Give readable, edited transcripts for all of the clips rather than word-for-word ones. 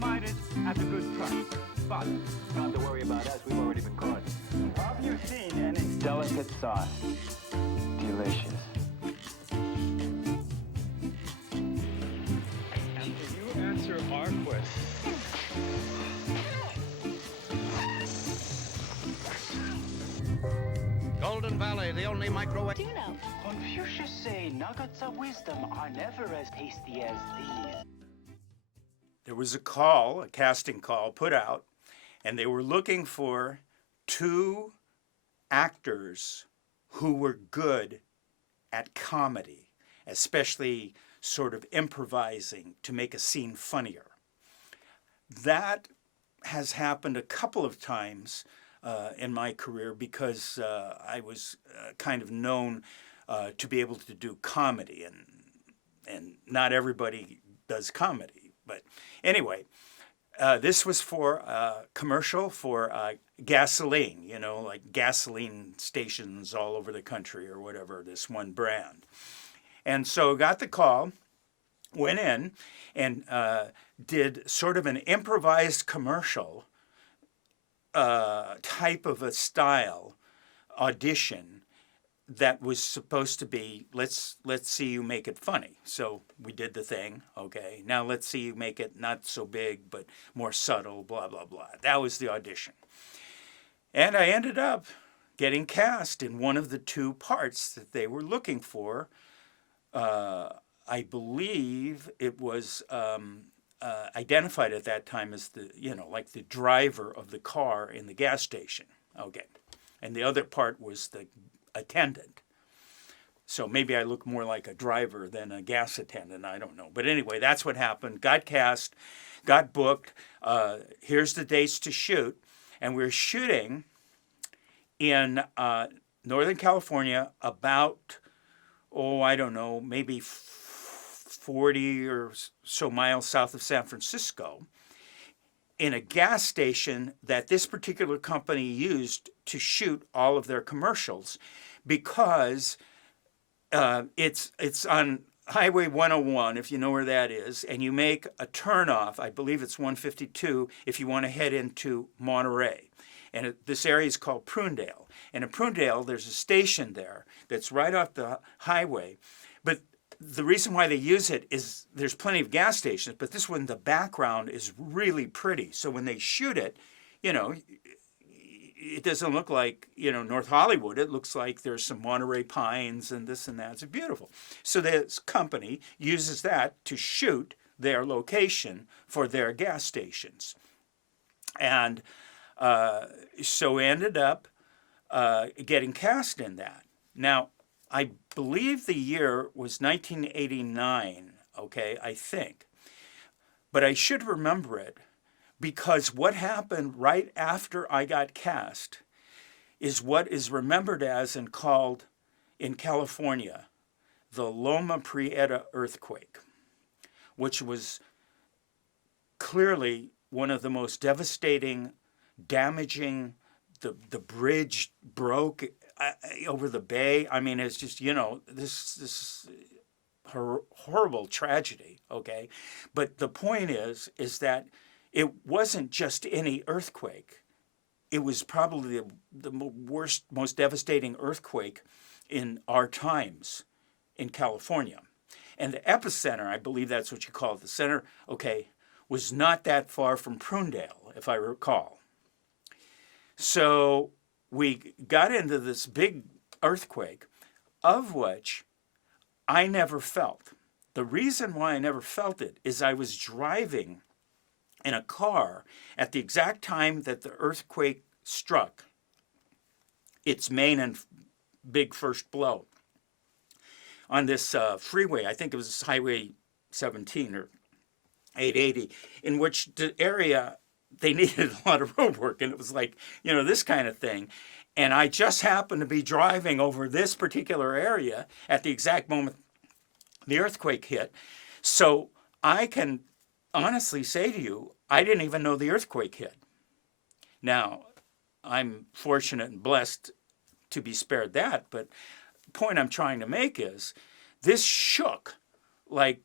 miners at a good price. But Not to worry about us, we've already been caught. have you seen any Delicate sauce. Delicious. And can you answer our question? Golden Valley, the only microwave. Do you know? Confucius say nuggets of wisdom are never as tasty as these. There was a casting call put out, and they were looking for 2 actors who were good at comedy, especially sort of improvising to make a scene funnier. That has happened a couple of times in my career because I was kind of known to be able to do comedy, and not everybody does comedy. But anyway, this was for a commercial for gasoline, you know, like gasoline stations all over the country or whatever, this one brand. And so got the call, went in, and did sort of an improvised commercial type of a style audition that was supposed to be, let's see you make it funny. So we did the thing, okay. Now let's see you make it not so big, but more subtle, blah, blah, blah. That was the audition. And I ended up getting cast in one of the 2 parts that they were looking for. I believe it was identified at that time as the, you know, like the driver of the car in the gas station. Okay. And the other part was the attendant. So maybe I look more like a driver than a gas attendant. I don't know. But anyway, that's what happened. Got cast, got booked. Here's the dates to shoot. And we're shooting in Northern California about, I don't know, maybe 40 or so miles south of San Francisco, in a gas station that this particular company used to shoot all of their commercials, because it's on Highway 101, if you know where that is, and you make a turnoff, I believe it's 152, if you want to head into Monterey. And this area is called Prunedale. And in Prunedale, there's a station there that's right off the highway. But the reason why they use it is there's plenty of gas stations, but this one, the background is really pretty. So when they shoot it, you know, it doesn't look like, you know, North Hollywood. It looks like there's some Monterey pines and this and that. It's beautiful. So this company uses that to shoot their location for their gas stations. And so we ended up getting cast in that. Now, I believe the year was 1989, okay, I think. But I should remember it because what happened right after I got cast is what is remembered as and called in California the Loma Prieta earthquake, which was clearly one of the most devastating, damaging. The bridge broke over the bay. I mean, it's just, you know, this horrible tragedy, okay? But the point is that it wasn't just any earthquake. It was probably the worst, most devastating earthquake in our times in California. And the epicenter, I believe that's what you call it, the center, okay, was not that far from Prunedale, if I recall. So we got into this big earthquake, of which I never felt. The reason why I never felt it is I was driving in a car at the exact time that the earthquake struck its main and big first blow on this freeway. I think it was Highway 17 or 880, in which the area, they needed a lot of road work, and it was like, you know, this kind of thing. And I just happened to be driving over this particular area at the exact moment the earthquake hit. So I can honestly say to you, I didn't even know the earthquake hit. Now, I'm fortunate and blessed to be spared that, but the point I'm trying to make is this shook, like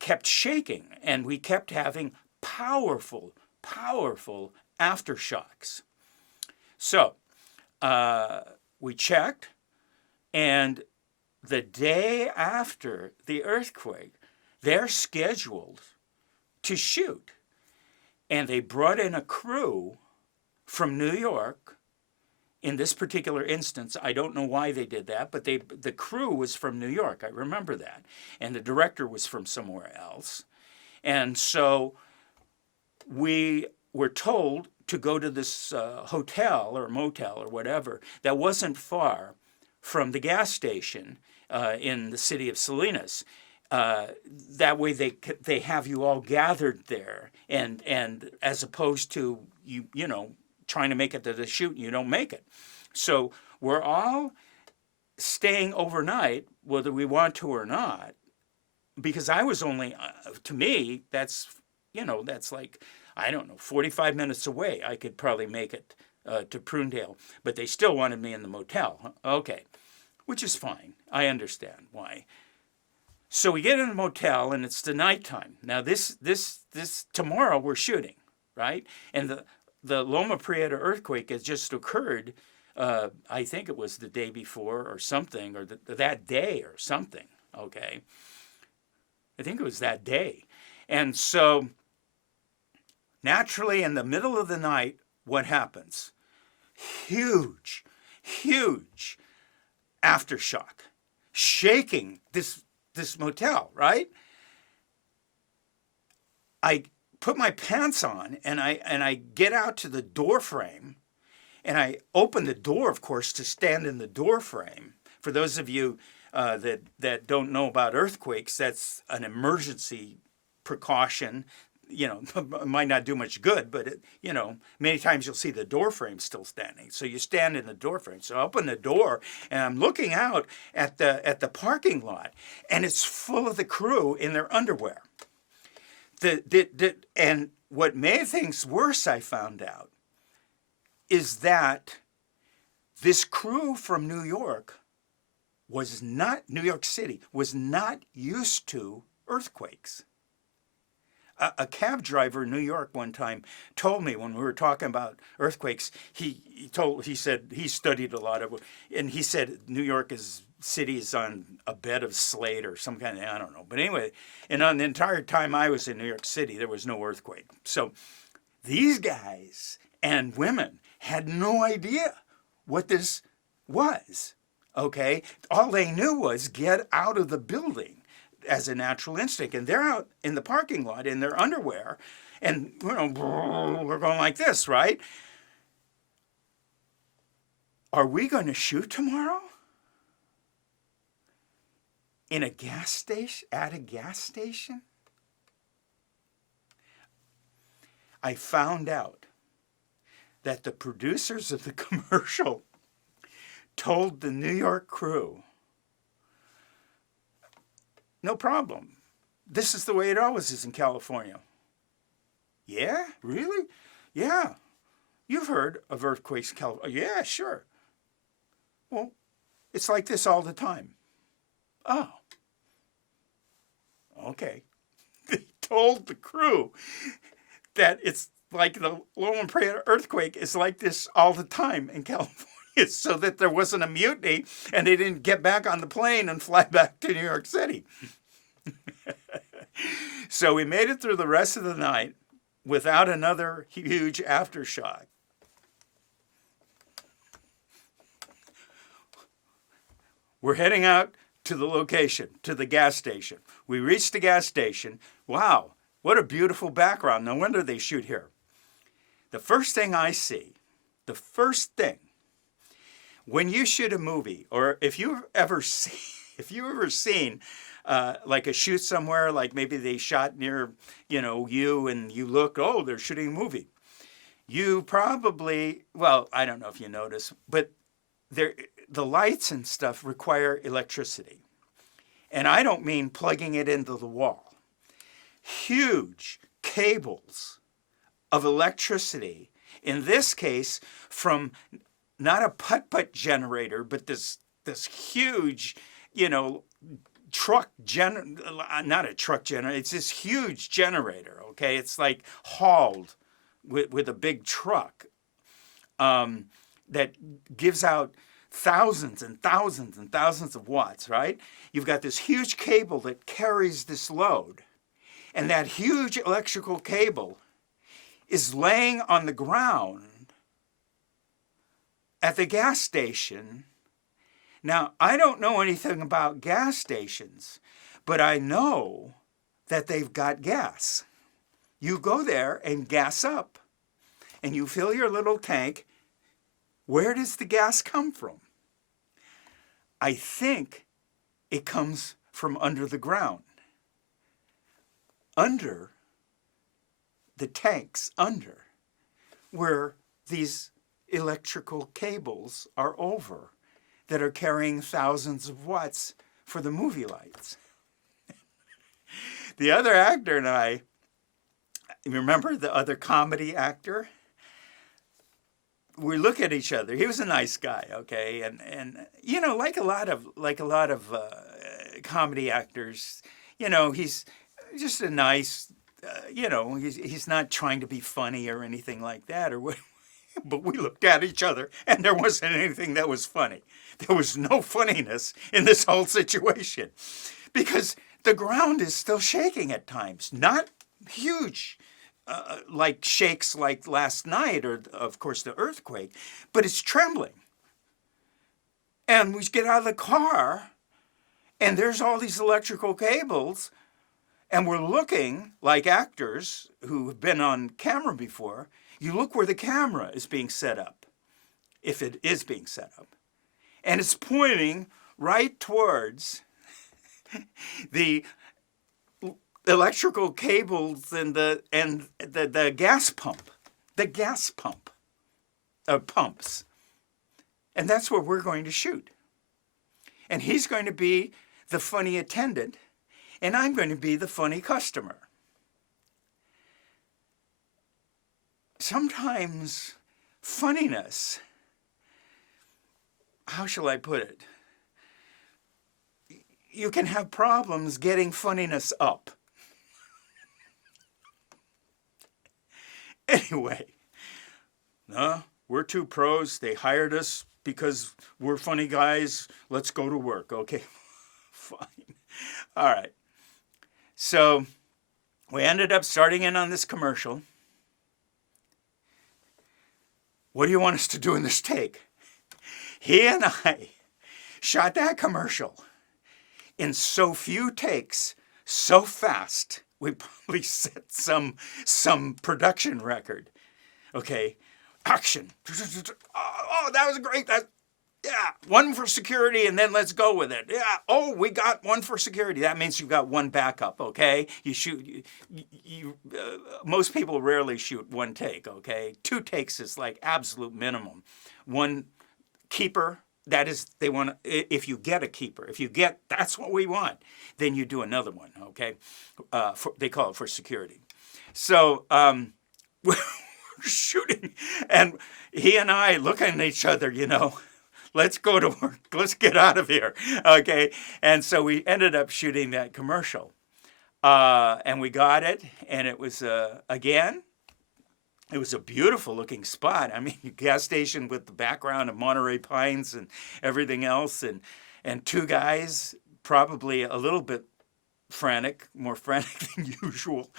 kept shaking, and we kept having powerful, powerful aftershocks. So we checked, and the day after the earthquake, they're scheduled to shoot. And they brought in a crew from New York. In this particular instance, I don't know why they did that, but the crew was from New York. I remember that. And the director was from somewhere else. And so we were told to go to this hotel or motel or whatever that wasn't far from the gas station in the city of Salinas. That way they have you all gathered there, and as opposed to you know trying to make it to the shoot and you don't make it. So we're all staying overnight, whether we want to or not, because I was only to me that's like, I don't know, 45 minutes away. I could probably make it to Prunedale, but they still wanted me in the motel. Okay, which is fine. I understand why. So we get in a motel, and it's the nighttime. Now this tomorrow we're shooting, right? And the Loma Prieta earthquake has just occurred. I think it was the day before or something, or that day or something. Okay, I think it was that day, and so naturally, in the middle of the night, what happens? Huge, huge aftershock, shaking this motel, right? I put my pants on and I get out to the door frame, and I open the door, of course, to stand in the door frame. For those of you that don't know about earthquakes, that's an emergency precaution. You know, it might not do much good, but many times you'll see the door frame still standing. So you stand in the door frame. So I open the door, and I'm looking out at the parking lot, and it's full of the crew in their underwear. And what made things worse, I found out, is that this crew from New York City was not used to earthquakes. A cab driver in New York one time told me, when we were talking about earthquakes, he said he studied a lot of it, and he said New York City is on a bed of slate or some kind of, I don't know. But anyway, and on the entire time I was in New York City, there was no earthquake. So these guys and women had no idea what this was, okay? All they knew was get out of the building as a natural instinct. And they're out in the parking lot in their underwear, and we're going like this, right? Are we going to shoot tomorrow? In a gas station? At a gas station? I found out that the producers of the commercial told the New York crew, no problem. This is the way it always is in California. Yeah? Really? Yeah. You've heard of earthquakes in California. Yeah, sure. Well, it's like this all the time. Oh. Okay. They told the crew that it's like the Loma Prieta earthquake is like this all the time in California, so that there wasn't a mutiny and they didn't get back on the plane and fly back to New York City. So we made it through the rest of the night without another huge aftershock. We're heading out to the location, to the gas station. We reached the gas station. Wow, what a beautiful background. No wonder they shoot here. The first thing I see, when you shoot a movie, or if you've ever seen like a shoot somewhere, like maybe they shot near, you, and you look, oh, they're shooting a movie. You probably, well, I don't know if you notice, but the lights and stuff require electricity. And I don't mean plugging it into the wall. Huge cables of electricity, in this case, from not a putt-putt generator, but this huge, not a truck generator, it's this huge generator, okay? It's like hauled with a big truck that gives out thousands and thousands and thousands of watts, right? You've got this huge cable that carries this load, and that huge electrical cable is laying on the ground at the gas station. Now, I don't know anything about gas stations, but I know that they've got gas. You go there and gas up, and you fill your little tank. Where does the gas come from? I think it comes from under the ground. Under the tanks, under where these electrical cables are over that are carrying thousands of watts for the movie lights. The other actor and I, remember the other comedy actor? We look at each other. He was a nice guy, okay, and you know, like a lot of comedy actors, you know, he's just a nice, you know, he's not trying to be funny or anything like that, or what. But we looked at each other, and there wasn't anything that was funny. There was no funniness in this whole situation, because the ground is still shaking at times. Not huge, like shakes like last night, or of course the earthquake, but it's trembling. And we get out of the car, and there's all these electrical cables, and we're looking like actors who have been on camera before. You look where the camera is being set up, if it is being set up, and it's pointing right towards the electrical cables and the gas pump, pumps, and that's where we're going to shoot. And he's going to be the funny attendant, and I'm going to be the funny customer. Sometimes funniness, how shall I put it? You can have problems getting funniness up. Anyway, we're two pros. They hired us because we're funny guys. Let's go to work, okay? Fine. All right. So we ended up starting in on this commercial. What do you want us to do in this take? He and I shot that commercial in so few takes, so fast, we probably set some production record. Okay, action. Oh, that was great. Yeah, one for security, and then let's go with it. Yeah, oh, we got one for security. That means you've got one backup, okay? You shoot, most people rarely shoot one take, okay? 2 takes is like absolute minimum. One keeper, that is, they want, if you get a keeper, that's what we want, then you do another one, okay? They call it for security. So we're shooting, and he and I looking at each other, you know, let's go to work. Let's get out of here. Okay. And so we ended up shooting that commercial. And we got it. And it was, again, it was a beautiful looking spot. I mean, gas station with the background of Monterey Pines and everything else. And 2 guys, probably a little bit frantic, more frantic than usual,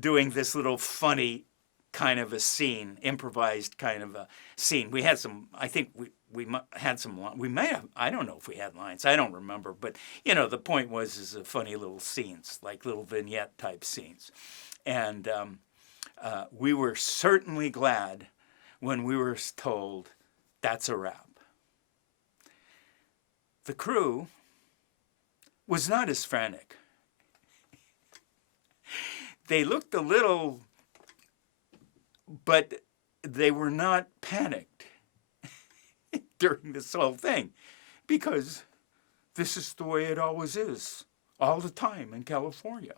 doing this little funny kind of a scene, improvised kind of a scene. We had some, I think we had some, we may have, I don't know if we had lines, I don't remember, but you know, the point was is a funny little scenes, like little vignette type scenes. And we were certainly glad when we were told that's a wrap. The crew was not as frantic. They looked a little, but they were not panicked during this whole thing, because this is the way it always is, all the time in California.